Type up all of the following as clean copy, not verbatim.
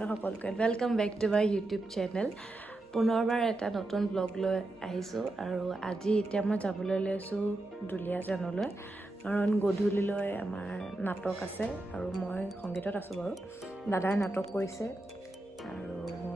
নমস্কাৰ সকলোকে welcome back to my YouTube channel পুনৰবাৰ এটা নতুন ব্লগ লৈ আহিছোঁ আৰু আজি এতিয়া মই যাবলৈ লৈছোঁ দুলীয়াজানলৈ কাৰণ গধূলিলৈ আমাৰ নাটক আছে আৰু মই সংগীতত আছোঁ বাৰু দাদাৰ নাটক কৰিছে আৰু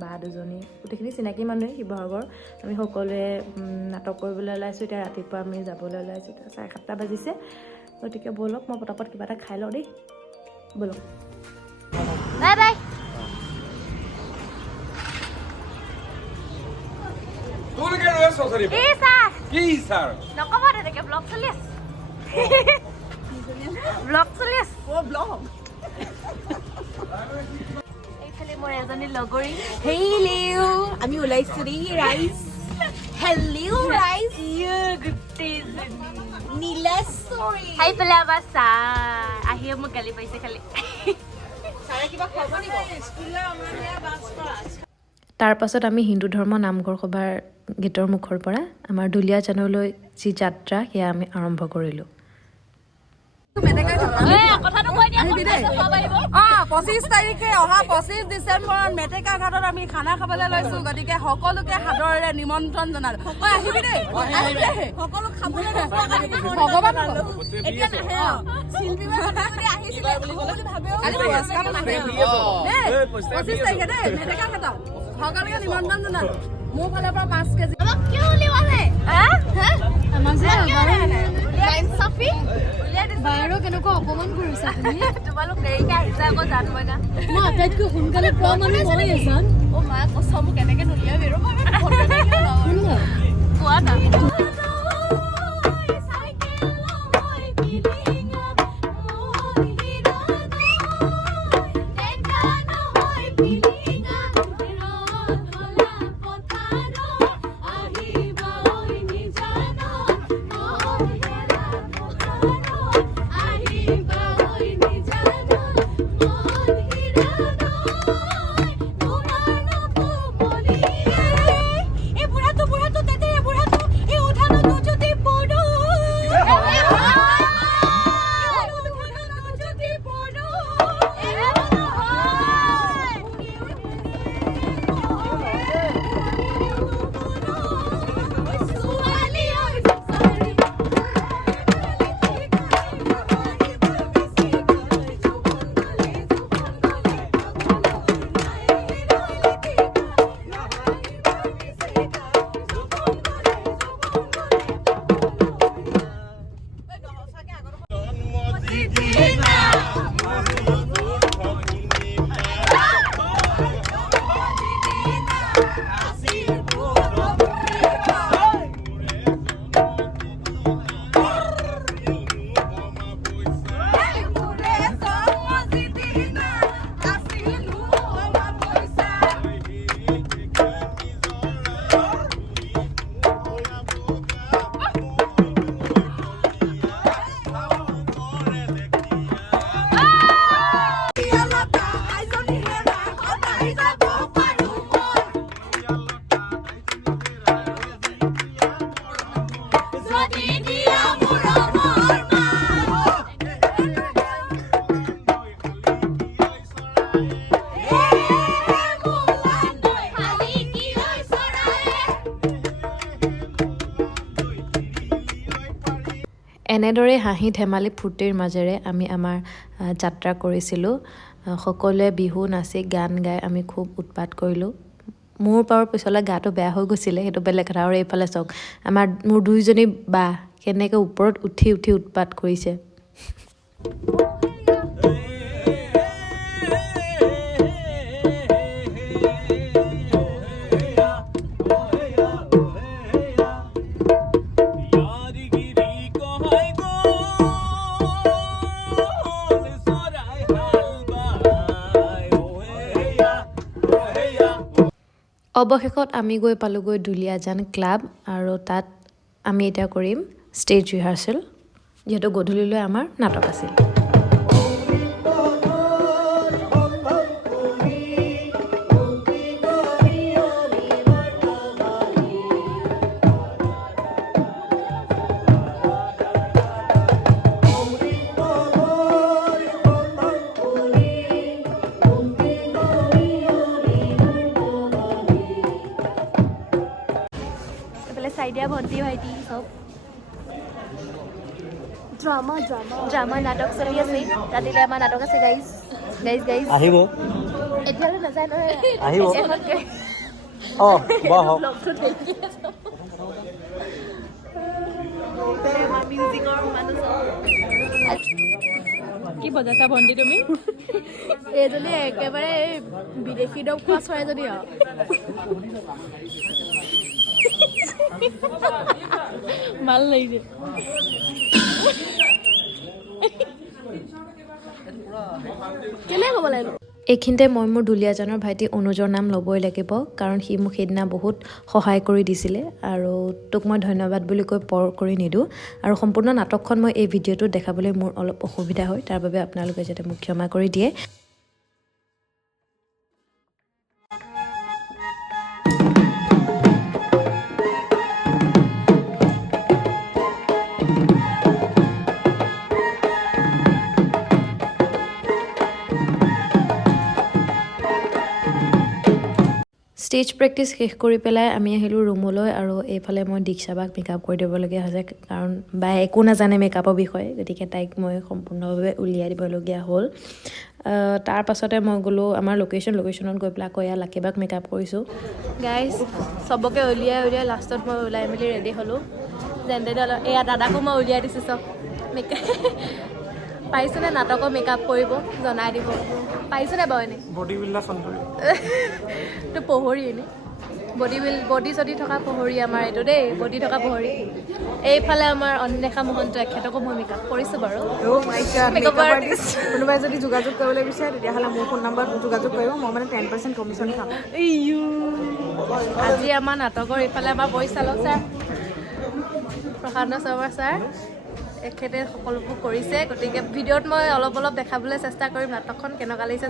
বা দুজনী গোটেইখিনি চিনাকি মানুহে শিৱসাগৰ আমি সকলোৱে নাটক কৰিবলৈ ওলাইছোঁ এতিয়া ৰাতিপুৱা আমি যাবলৈ ওলাইছোঁ 7:30 বাজিছে গতিকে বলক মই পটাপট কিবা এটা খাই লওঁ দেই বলক বাই বাই তোৰ কে ৰছ সৰি কি স্যাৰ নকব তেনেকে ব্লগ চলি আছে ব্লগ চলি আছে ও ব্লগ এইফালে মোৰ এজনী লগৰী হেল্লো আমি ওলাইছো ৰে ৰাইজ হেল্লো ৰাইজ ইউ গুটেজ নীলাচৰী হাই পেলা বাসা আহিয়ে মোক গালি পাইছে খালি সাৰা কিবা খবৰ নিব স্কুলৰ আমাৰে বাসটা তাৰ পাছত আমি হিন্দু ধৰ্ম নামঘৰ সভাৰ গীতৰ মুখৰ পৰা আমাৰ দুলীয়াজানলৈ যি যাত্ৰা সেয়া আমি আৰম্ভ কৰিলোঁ 25 তাৰিখে অহা 25 ডিচেম্বৰত মেটেকা ঘাটত আমি খানা খাবলৈ লৈছো গতিকে সকলোকে সাদৰেৰে নিমন্ত্ৰণ জনালো আহিবি দেই সকলো খাবলৈ ভগৱান এতিয়া নাহে শিল্পী যদি আহিছিলে বুলি ভাবে কালি পুৰস্কাৰ নাহে 25 তাৰিখে দেই মেটেকা ঘাটত সকলোকে নিমন্ত্ৰণ জনালো মোৰ ফালৰ পৰা 5 কেজি কিয় লিৱালে সাফি বাহিৰৰ কেনেকুৱা অপমান কৰিছা তুমি তোমালোক দেৰিকে আহিছা আকৌ জানবই না মই আটাইতকৈ সোনকালে পোৱা মানুহ মই এজন অ মা কসম কেনেকে নলিয়াবি ৰ কোৱা না এনেদৰে হাঁহি ধেমালি ফূৰ্তিৰ মাজেৰে আমি আমাৰ যাত্ৰা কৰিছিলোঁ সকলোৱে বিহু নাচি গান গাই আমি খুব উৎপাত কৰিলোঁ মোৰ পাৰ পিছলৈ গাটো বেয়া হৈ গৈছিলে সেইটো বেলেগ কথা আৰু এইফালে চাওক মোৰ দুইজনী বা কেনেকৈ ওপৰত উঠি উঠি উৎপাত কৰিছে অৱশেষত আমি গৈ পালোগৈ দুলীয়াজান ক্লাব আৰু তাত আমি এতিয়া কৰিম ষ্টেজ ৰিহাৰ্চেল যিহেতু গধূলিলৈ আমাৰ নাটক আছিল চাই দিয়া ভণ্টি ভাইটি চব ড্ৰামা নাটক চলি আছে ৰাতিলৈ আমাৰ নাটক আছে গাইজ আহিব এতিয়ালৈ নাযায় নহয় আহিব অঁ বাহ কি বজাইছা ভণ্টি তুমি এইজনী একেবাৰে বিদেশী দৰৱ খোৱা চৰাইজনী আৰু ভাল লাগিছে কেলে ক'ব লাগিব এইখিনিতে মই মোৰ দুলীয়াজানৰ ভাইটি অনুজৰ নাম ল'বই লাগিব কাৰণ সি মোক সেইদিনা বহুত সহায় কৰি দিছিলে আৰু তোক মই ধন্যবাদ বুলি কৈ পৰ কৰি নিদিওঁ আৰু সম্পূৰ্ণ নাটকখন মই এই ভিডিঅ'টোত দেখাবলৈ মোৰ অলপ অসুবিধা হয় তাৰ বাবে আপোনালোকে যাতে মোক ক্ষমা কৰি দিয়ে ষ্টেজ প্ৰেক্টিচ শেষ কৰি পেলাই আমি আহিলোঁ ৰুমলৈ আৰু এইফালে মই দীক্ষাবাক মেকআপ কৰি দিবলগীয়া হৈছে কাৰণ বাই একো নাজানে মেকআপৰ বিষয়ে গতিকে তাইক মই সম্পূৰ্ণভাৱে উলিয়াই দিবলগীয়া হ'ল তাৰ পাছতে মই গ'লোঁ আমাৰ লোকেশ্যনত গৈ পেলাই আকৌ এয়া লাকিবাক মেকআপ কৰিছোঁ গাইজ চবকে উলিয়াই লাষ্টত মই ওলাই মেলি ৰেডি হ'লোঁ যেনে এয়া দাদাকো মই উলিয়াই দিছোঁ চব পাৰিছোনে নাটকৰ মেকআপ কৰিব জনাই দিব পাৰিছোনে বাৰু এনেই বডি বিল্ডাৰ চন্দৰী এইটো পহৰি এনেই বডি চডি থকা পহৰি আমাৰ এইটো দেই বডি থকা পহৰি এইফালে আমাৰ অন্বেষা মহন্ত এখেতকো মই মেকআপ কৰিছোঁ বাৰু কোনোবাই যদি যোগাযোগ কৰিবলৈ বিচাৰে তেতিয়াহ'লে মোৰ ফোন নম্বৰত যোগাযোগ কৰিব মই মানে 10% কমিশ্যন খাম আজি আমাৰ নাটকৰ এইফালে আমাৰ পৰিচালক ছাৰ প্ৰশান্ত শৰ্মা ছাৰ এখেতে সকলোবোৰ কৰিছে গতিকে ভিডিঅ'ত মই অলপ দেখাবলৈ চেষ্টা কৰিম নাটকখন কেনেকুৱা লাগিছে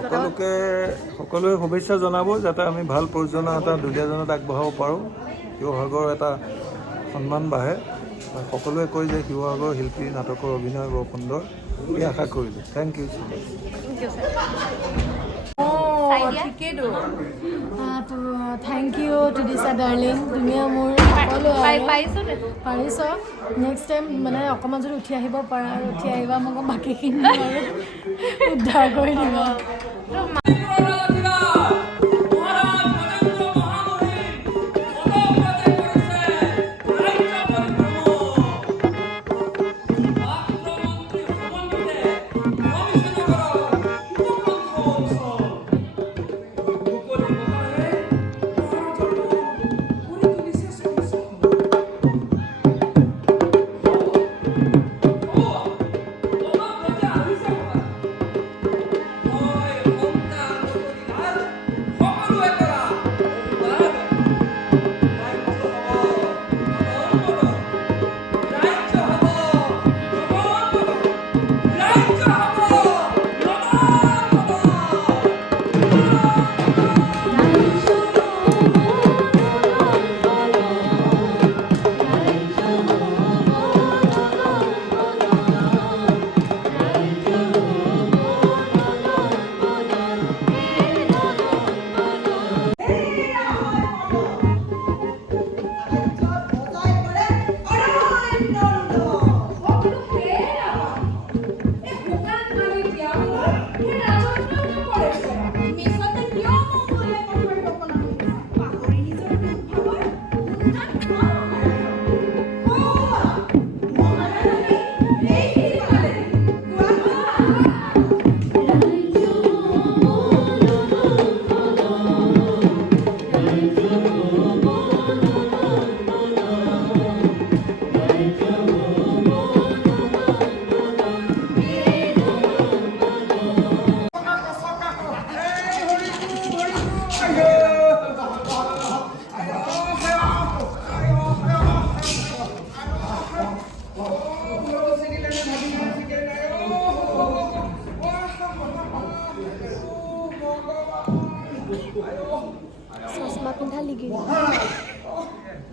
সকলোৱে শুভেচ্ছা জনাব যাতে আমি ভাল পৰিচালনা এটা দুলীয়াজানত আগবঢ়াব পাৰোঁ শিৱসাগৰ এটা সন্মান বাঢ়ে সকলোৱে কয় যে শিৱসাগৰ শিল্পী নাটকৰ অভিনয় বৰ সুন্দৰ এই আশা কৰিলোঁ thank you so' much thank you টুডিছা ডাৰ্লিং তুমিয়ে মোৰ সকলো পাৰিছ নেক্সট টাইম মানে অকণমান যদি উঠি আহিব পাৰা আৰু উঠি আহিবা মোক বাকীখিনি আৰু উদ্ধাৰ কৰি দিবা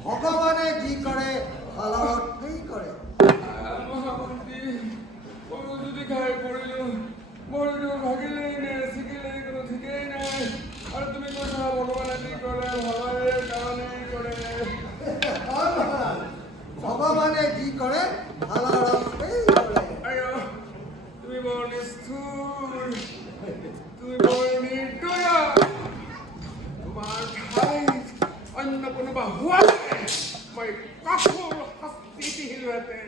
ভগৱানে যি কৰে ফলত সেই কৰে আৰু তুমি কৈছা ভগৱানে যি কৰে ভালৰ কাৰণেই কৰে অন্য কোনোবা হোৱা মই কাপোৰ শাস্তি দিলোহেঁতেন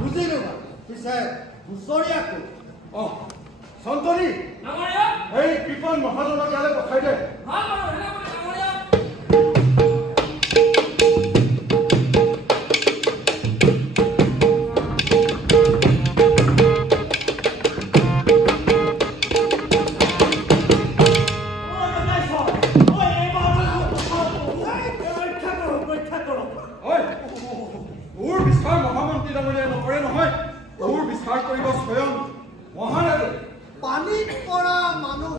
বুজিলো পিছে হুঁচৰীয়াকো অ সন্তৰী এই কৃপন মহাজনক ইয়ালৈ পঠাই দে মোৰ বিচাৰ মহামন্ত্ৰী ডাঙৰীয়াই নকৰে নহয় মোৰ বিচাৰ কৰিব স্বয়ং মহাৰাজে পানীত পৰা মানুহ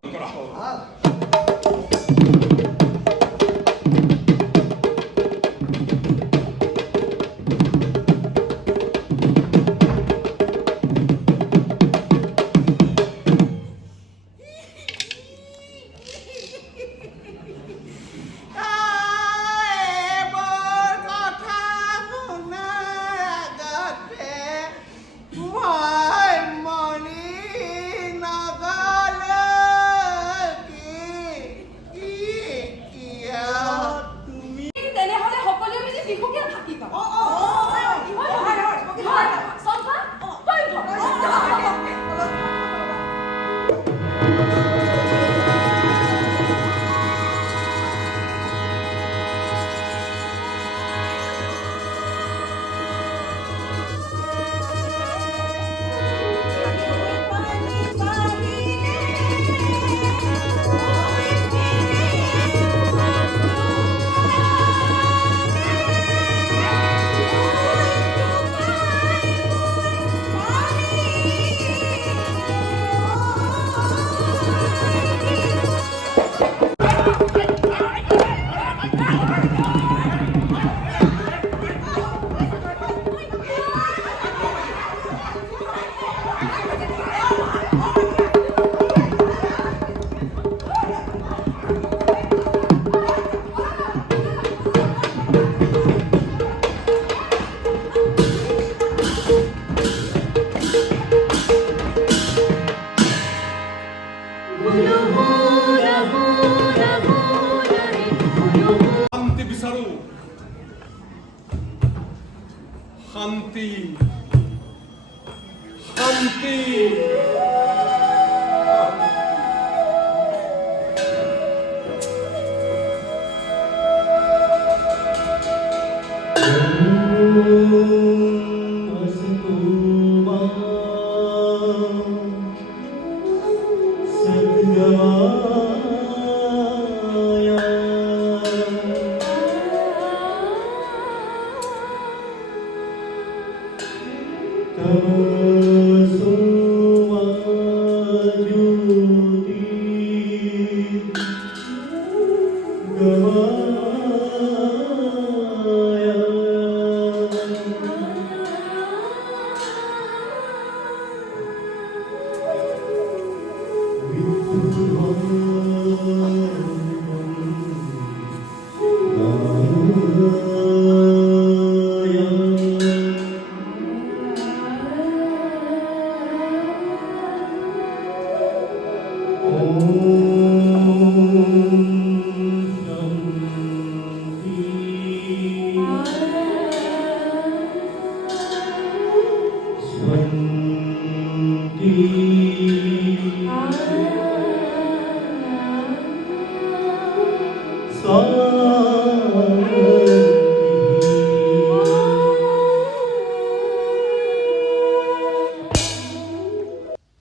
তেনেহ'লে সকলোৱে মিলি বিহুকে থাকিবা চম্পা তই শান্তি বিচাৰো শান্তি শান্তি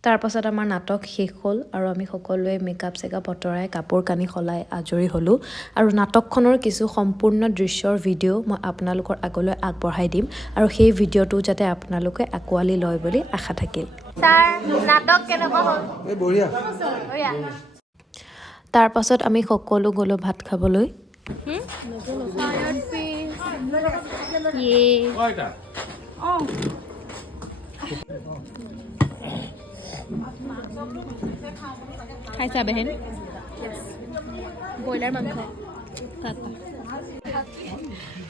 তাৰপাছত আমাৰ নাটক শেষ হ'ল আৰু আমি সকলোৱে মেকআপ চেকআপ অঁতৰাই কাপোৰ কানি সলাই আজৰি হ'লোঁ আৰু নাটকখনৰ কিছু সম্পূৰ্ণ দৃশ্যৰ ভিডিঅ' মই আপোনালোকৰ আগলৈ আগবঢ়াই দিম আৰু সেই ভিডিঅ'টো যাতে আপোনালোকে আঁকোৱালি লয় বুলি আশা থাকিল। তাৰপাছত আমি সকলো গ'লোঁ ভাত খাবলৈ। খাইছা বেহেন ব্ৰইলাৰ মাংস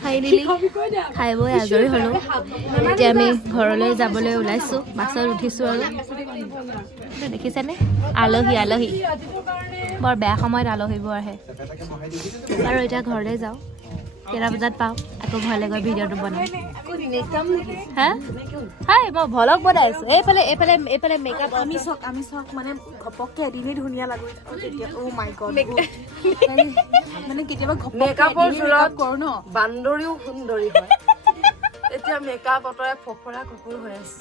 ফাইনেলি খাই বৈ আজৰি হ'লোঁ। এতিয়া আমি ঘৰলৈ যাবলৈ ওলাইছোঁ, বাছত উঠিছোঁ আৰু দেখিছেনে আলহী আলহী বৰ বেয়া সময়ত আলহীবোৰ আহে আৰু এতিয়া ঘৰলৈ যাওঁ কেইটা বজাত পাওঁ আকৌ ঘৰলৈ গৈ ভিডিঅ'টো বনাম হা হাই মই ভ্লগ বনাই আছোঁ এইফালে মেকআপ আমি চক মানে ঘপককে এদিনেই ধুনীয়া লাগো তেতিয়া ও মাই গড মানে কেতিয়াবা মেকআপৰ জোৰত কৰো ন বান্দৰীও সুন্দৰী হয় এতিয়া মেকআপ অঁতৰাই ফফৰা কুকুৰ হৈ আছে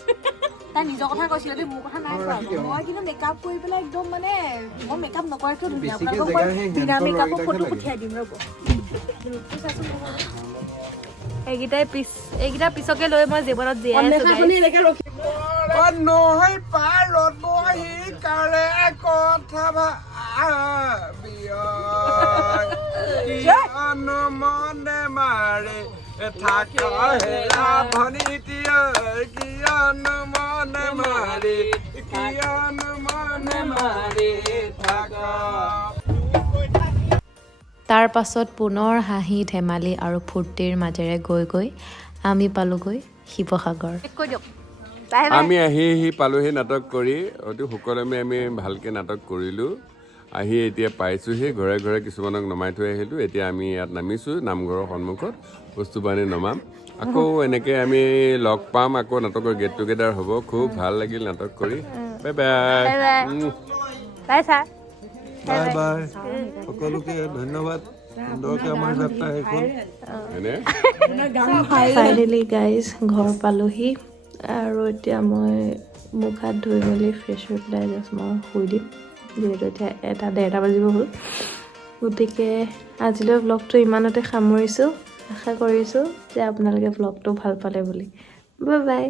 তাই নিজৰ কথা কৈছিলে দেই মোৰ কথা নাই কোৱা মই কিন্তু মেকআপ কৰি পেলাই একদম মানে মই মেকআপ নকৰাকৈ ধুনীয়া বিনা মেকআপৰ ফটো পঠিয়াই দিম ৰ'ব এইকেইটা পিছকে লৈ মই জীৱনত জীয়াই আছো নৈ পাৰত বহি কাৰে কথা ভাবিয়ানো মনে মাৰে থাকা হেৰা ভনীতিয় কিয়নো মনে মাৰে কিয়নো মনে মাৰে থাকা তাৰ পাছত পুনৰ হাঁহি ধেমালি আৰু ফূৰ্তিৰ মাজেৰে গৈ আমি পালোগৈ শিৱসাগৰ আমি আহি পালোহি নাটক কৰি অতি সুকলমে আমি ভালকৈ নাটক কৰিলোঁ আহি এতিয়া পাইছোঁহি ঘৰে ঘৰে কিছুমানক নমাই থৈ আহিলোঁ এতিয়া আমি ইয়াত নামিছোঁ নামঘৰৰ সন্মুখত বস্তু বাহানি নমাম আকৌ এনেকৈ আমি লগ পাম আকৌ নাটকৰ গেট টুগেডাৰ হ'ব খুব ভাল লাগিল নাটক কৰি bye bye bye sir bye bye সকলোকে ধন্যবাদ সুন্দৰকৈ আমাৰ যাত্ৰা শেষ হ'ল হয়নে ফাইনেলি গাইজ ঘৰ পালোহি আৰু এতিয়া মই মুখ হাত ধুই মেলি ফ্ৰেছ হৈ পেলাই জাষ্ট মই শুই দিম যিহেতু এতিয়া 1-1:30 বাজিব হ'ল গতিকে আজিলৈ ব্লগটো ইমানতে সামৰিছোঁ আশা কৰিছোঁ যে আপোনালোকে ব্লগটো ভাল পালে বুলি বাই বাই